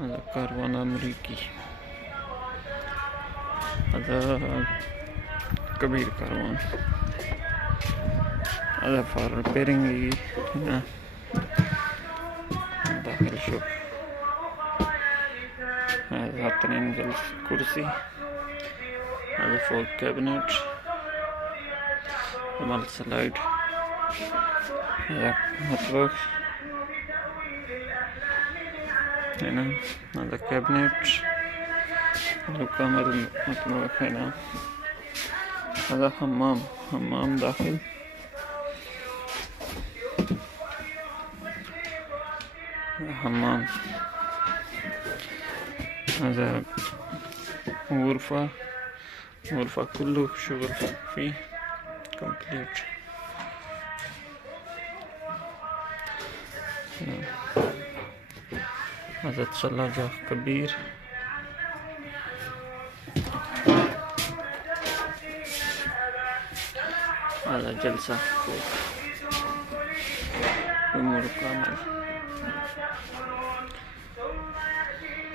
هذا كاروان أمريكي، هذا كبير كاروان، هذا فار ريبيرنج. هنا داخل شوف، هذا حاطين جلس كرسي، هذا فوق كابينت مال سلايد، هذا مطبخ. هنا هذا كابينت كامل مطبخ. هنا هذا حمام داخل. حمام. هذا غرفة كله شغل فيه كومبليت. هذا ثلاجة كبير. هذا جلسة فوق أمور كامل.